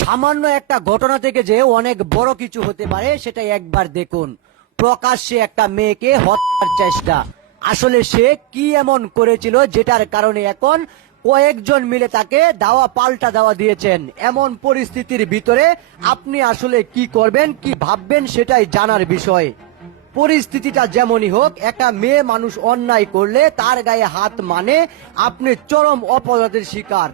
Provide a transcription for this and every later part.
সামান্য একটা ঘটনা থেকে যে অনেক বড় কিছু হতে পারে সেটা একবার দেখুন। প্রকাশ্যে একটা মেয়েকে হত্যার চেষ্টা। আসলে সে কি এমন করেছিল যেটার কারণে এখন কয়েকজন মিলে তাকে দাওয়া পাল্টা দাওয়া দিয়েছেন। এমন পরিস্থিতির ভিতরে আপনি আসলে কি করবেন, কি ভাববেন সেটাই জানার বিষয়। পরিস্থিতিটা যেমনই হোক, একটা মেয়ে মানুষ অন্যায় করলে তার গায়ে হাত মানে আপনি চরম অপরাধের শিকার।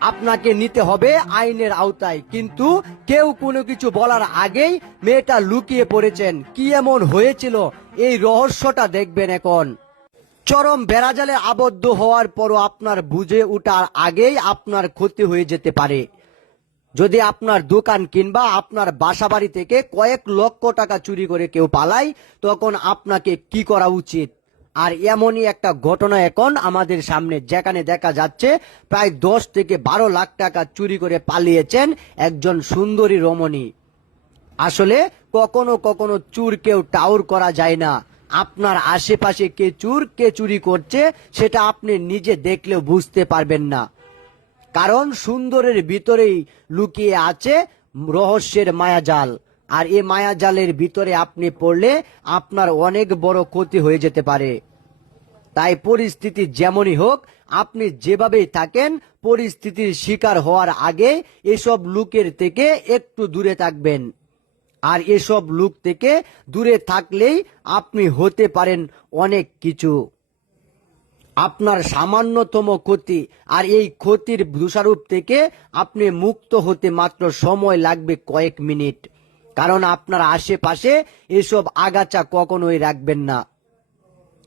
আপনাকে নিতে হবে আইনের আওতায়। কিন্তু কেউ কোনো কিছু বলার আগেই মেয়েটা লুকিয়ে পড়েছেন। কি এমন হয়েছিল এই রহস্যটা দেখবেন এখন। চরম বেড়াজালে আবদ্ধ হওয়ার পরও আপনার বুঝে ওঠার আগেই আপনার ক্ষতি হয়ে যেতে পারে। যদি আপনার দোকান কিংবা আপনার বাসাবাড়ি থেকে কয়েক লক্ষ টাকা চুরি করে কেউ পালায়, তখন আপনাকে কি করা উচিত? আর এমনই একটা ঘটনা এখন আমাদের সামনে, যেখানে দেখা যাচ্ছে প্রায় 10 থেকে 12 লাখ টাকা চুরি করে পালিয়েছেন একজন সুন্দরী রমণী। আসলে কখনো কখনো চুর কেউ টাউর করা যায় না। আপনার আশেপাশে কে চুর কে চুরি করছে সেটা আপনি নিজে দেখলেও বুঝতে পারবেন না। কারণ সুন্দরের ভিতরেই লুকিয়ে আছে রহস্যের মায়াজাল। আর এই মায়াজালের ভিতরে আপনি পড়লে আপনার অনেক বড় ক্ষতি হয়ে যেতে পারে। তাই পরিস্থিতি যেমনই হোক, আপনি যেভাবেই থাকেন পরিস্থিতির শিকার হওয়ার আগে এসব লোকের থেকে একটু দূরে থাকবেন। আর এসব লোক থেকে দূরে থাকলেই আপনি হতে পারেন অনেক কিছু। আপনার সামান্যতম ক্ষতি, আর এই ক্ষতির দোষারোপ থেকে আপনি মুক্ত হতে মাত্র সময় লাগবে কয়েক মিনিট। কারণ আপনার আশেপাশে এসব আগাছা কখনোই রাখবেন না।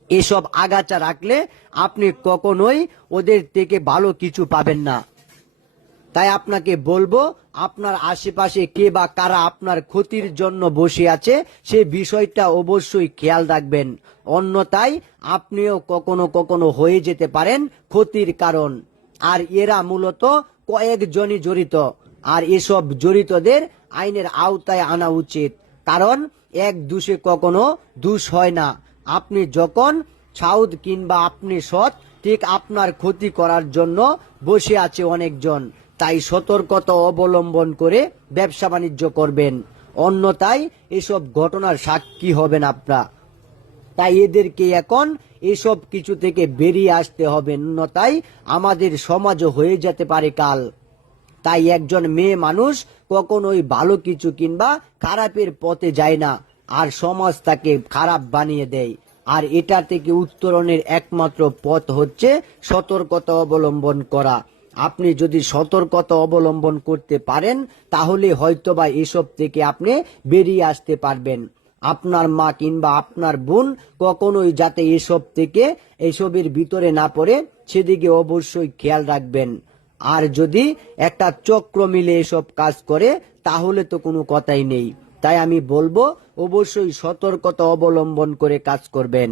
এসব আগাছা রাখলে আপনি কখনোই ওদের থেকে ভালো কিছু পাবেন না। তাই আপনাকে বলবো, আপনার আশেপাশে কে বা কারা আপনার ক্ষতির জন্য বসে আছে সে বিষয়টা অবশ্যই খেয়াল রাখবেন। অন্যথায় আপনিও কখনো কখনো হয়ে যেতে পারেন ক্ষতির কারণ। আর এরা মূলত কয়েকজনই জড়িত। আর এসব জড়িতদের আইনের আওতায় আনা উচিত। কারণ এক দোষে কখনো দোষ হয় না। আপনি যখন সাউদ কিংবা আপনি সৎ, ঠিক আপনার ক্ষতি করার জন্য বসে আছে অনেকজন। তাই সতর্কতা অবলম্বন করে ব্যবসা বাণিজ্য করবেন। অন্যথায় এসব ঘটনার সাক্ষী হবেন আপনারা। তাই এদেরকে এখন এসব কিছু থেকে বেরিয়ে আসতে হবে, অন্যথায় আমাদের সমাজও হয়ে যেতে পারে কাল। তাই একজন মেয়ে মানুষ কখনোই ভালো কিছু কিংবা খারাপের পথে যায় না, আর সমাজ তাকে খারাপ বানিয়ে দেয়। আর এটা থেকে উত্তরণের একমাত্র পথ হচ্ছে সতর্কতা অবলম্বন করা। আপনি যদি সতর্কতা অবলম্বন করতে পারেন তাহলে হয়তোবা এসব থেকে আপনি বেরিয়ে আসতে পারবেন। আপনার মা কিংবা আপনার বোন কখনোই যাতে এসবের ভিতরে না পড়ে সেদিকে অবশ্যই খেয়াল রাখবেন। আর যদি একটা চক্র মিলে এসব কাজ করে তাহলে তো কোনো কথাই নেই। তাই আমি বলবো অবশ্যই সতর্কতা অবলম্বন করে কাজ করবেন।